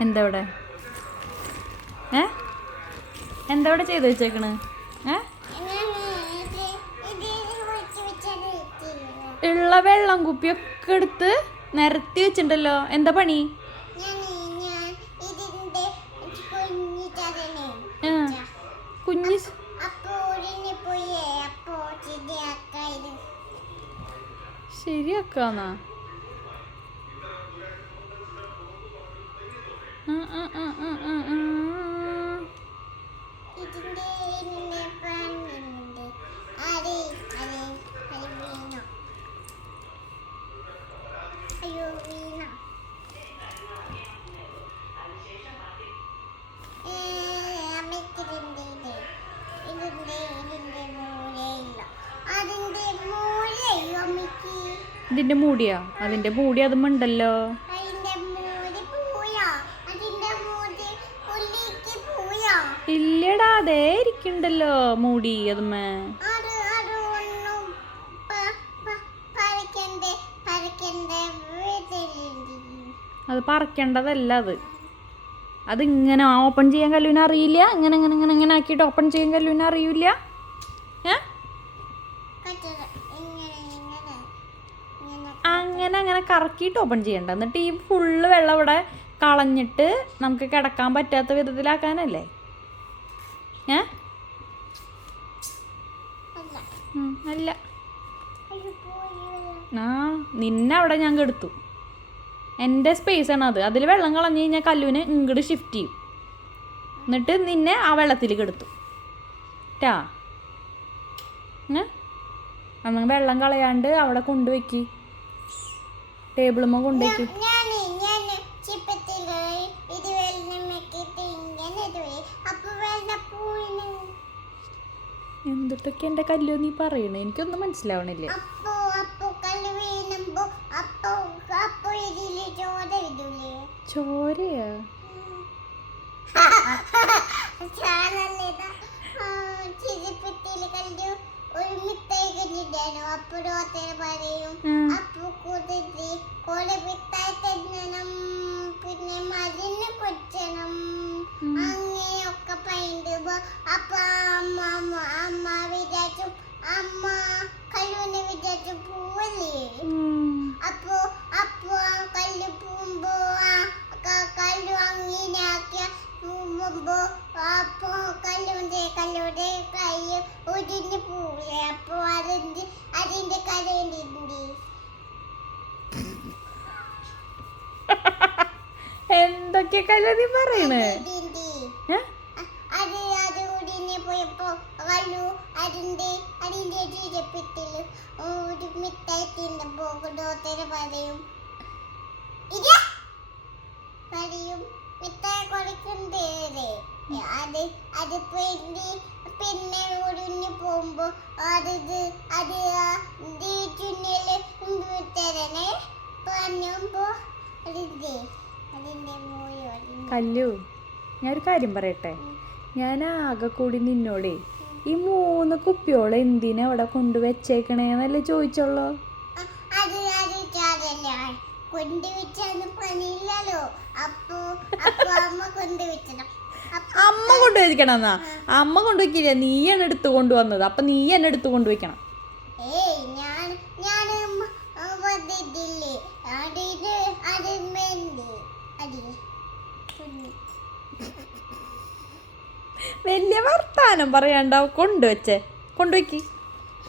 എന്താ ഇവിടെ ഏ? എന്തവിടെ ചെയ്ത് വെച്ചേക്കണ്? ഉള്ള വെള്ളം കുപ്പിയൊക്കെ എടുത്ത് നിരത്തി വെച്ചിട്ടുണ്ടല്ലോ എന്താ പണി? ശരിയാക്കാന്നാ. ഇതിന്റെ മൂടിയാ? അതിന്റെ മൂടി അതുമുണ്ടല്ലോ അതിന്റെ മൂടി പോയാ അതിന്റെ മൂടി പുള്ളിക്ക് പോയാ ഇല്ലടാ അതേ ഇരിക്കണ്ടല്ലോ മൂടി അതുമേ അത് പറക്കേണ്ടതല്ല അത് പറിക്കേണ്ടതല്ല അത്. അത് ഇങ്ങനെ ഓപ്പൺ ചെയ്യാൻ കല്ലുവിന് അറിയില്ല ഇങ്ങനെ ഇങ്ങനെ ഇങ്ങനെ ഇങ്ങനെ ആക്കിയിട്ട് ഓപ്പൺ ചെയ്യാൻ കല്ലുവിന് അറിയില്ല. അങ്ങനെ അങ്ങനെ കറക്കിയിട്ട് ഓപ്പൺ ചെയ്യണ്ട. എന്നിട്ട് ഈ ഫുള്ള് വെള്ളം ഇവിടെ കളഞ്ഞിട്ട് നമുക്ക് കിടക്കാൻ പറ്റാത്ത വിധത്തിലാക്കാനല്ലേ? ഏ? അല്ല. ആ നിന്നെ അവിടെ ഞാൻ കെടുത്തു. എന്റെ ആണ് അത് അതിൽ വെള്ളം കളഞ്ഞു കഴിഞ്ഞാൽ കല്ലുവിന് ഇങ്ങോട്ട് ഷിഫ്റ്റ് ചെയ്യും. എന്നിട്ട് നിന്നെ ആ വെള്ളത്തിൽ കെടുത്തു. ടാ ഏ? അന്ന് വെള്ളം കളയാണ്ട് അവിടെ കൊണ്ടുവയ്ക്ക് ടേബിളുമ്മ കൊണ്ടുവയ്ക്ക് എന്തിട്ടൊക്കെ എന്റെ കല്ലു നീ പറയണേ? എനിക്കൊന്നും മനസ്സിലാവണില്ലേ. ചോരയാ? പറയും. അപ്പൊ കുതിരി കൊല പിന്നെ അമ്മ കല്ലുവിനെ വിചാരിച്ചു പോവല്ലേ? അപ്പോ അപ്പോ ആ കല്ല് പോകുമ്പോ ആ കല്ലു അങ്ങനെ ആക്കിയ പോകുമ്പോ അപ്പോ കല്ലുവിന്റെ കല്ലുടെ കൈ ഒടിഞ്ഞു പോവില്ലേ അപ്പോ അതിന്റെ അതിന്റെ കരയുണ്ട് എന്തൊക്കെ കല്ല നീ പറയണേ? ഏ? പോയപ്പോ അതിന്റെ അതിന്റെ അതിന്റെ ചീരപ്പിത്തിൽ ഒരു മിഠായി തിന്നപ്പോ ഡോക്ടർ പറയും ഇത് പറയും മിഠായി കൊടുക്കണ്ടേ അത് അത് പിന്നെ പിന്നെ ഉരുഞ്ഞു പോകുമ്പോൾ അത് അത് തരണേ കല്ലു ഞാനൊരു കാര്യം പറയട്ടെ? ഞാൻ ആകെ കൂടി നിന്നോടേ ഈ മൂന്ന് കുപ്പിയോളം എന്തിനാ അവിടെ കൊണ്ടുവച്ചേക്കണേന്നല്ലേ ചോദിച്ചോളൂ അമ്മ കൊണ്ടുവച്ചണം എന്നാ അമ്മ കൊണ്ടുവയ്ക്കില്ല കൊണ്ടുവയ്ക്കില്ല നീയാണ് എടുത്തു കൊണ്ടുവന്നത് അപ്പൊ നീ എന്നെ എടുത്തു കൊണ്ടുവയ്ക്കണം വലിയ വർത്താനം പറയണ്ട? കൊണ്ടുവച്ചേ കൊണ്ടുവയ്ക്ക്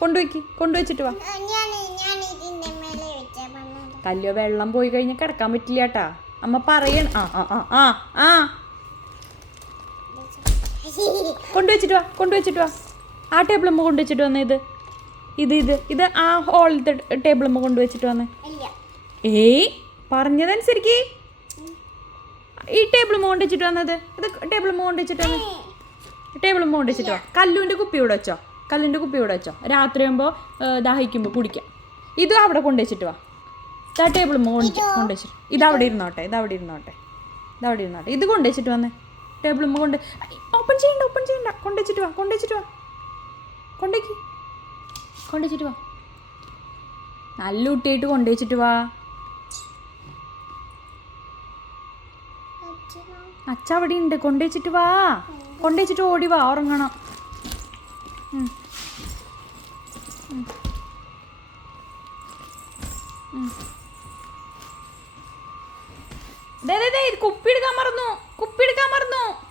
കൊണ്ടുവയ്ക്ക് കൊണ്ടുവച്ചിട്ട് വാ. കല്ലോ വെള്ളം പോയി കഴിഞ്ഞാൽ കിടക്കാൻ പറ്റില്ല കേട്ടാ അമ്മ പറയണ ആ ആ ആ ആ ആ. കൊണ്ടുവച്ചിട്ട് വാ. കൊണ്ടുവച്ചിട്ട് വാ. ആ ടേബിളുമ്മ കൊണ്ടുവച്ചിട്ട് വന്നേ ഇത്. ഇത് ഇത് ഇത് ആ ഹോളിലത്തെ ടേബിളുമ്മ കൊണ്ടുവച്ചിട്ട് വന്നേ. ഏയ് പറഞ്ഞതനുസരിക്ക്. ഈ ടേബിളുമ്മ കൊണ്ടുവച്ചിട്ട് വന്നത്. ഇത് ടേബിൾ കൊണ്ടുവച്ചിട്ട് വന്നേ. ടേബിളുമ്മ കൊണ്ടുവച്ചിട്ട്? വെച്ചിട്ടോ കല്ലുവിന്റെ കുപ്പി ഇവിടെ വെച്ചോ? കല്ലിന്റെ കുപ്പി ഇവിടെ വെച്ചോ? രാത്രി ആകുമ്പോൾ ദാഹിക്കുമ്പോൾ കുടിക്കാം. ഇത് അവിടെ കൊണ്ടുവച്ചിട്ട് വാ. ഇതാ ടേബിളുമ്മ കൊണ്ട് കൊണ്ടുവച്ചിട്ട്. ഇത് അവിടെ ഇരുന്നോട്ടെ ഇത് അവിടെ ഇരുന്നോട്ടെ. ഇത് അവിടെ ഇരുന്നോട്ടെ. ഇത് കൊണ്ടുവച്ചിട്ട് വന്നേ. ടേബിൾ മുമ്പ് കൊണ്ട് ഓപ്പൺ ചെയ്യണ്ട ഓപ്പൺ ചെയ്യണ്ട. കൊണ്ടുവച്ചിട്ട് വാ കൊണ്ടുവച്ചിട്ട് വാ. കൊണ്ടുവയ്ക്ക്. കൊണ്ടുവച്ചിട്ട് വാ. നല്ല കുട്ടിയായിട്ട് കൊണ്ടുവച്ചിട്ട് വാ. അച്ഛ അവിടെ ഉണ്ട് കൊണ്ടുവച്ചിട്ട് വാ. കൊണ്ടുവച്ചിട്ട് ഓടി വാ. ഉറങ്ങണം. കുപ്പി എടുക്കാൻ മറന്നു. കുപ്പി എടുക്കാൻ മറന്നു.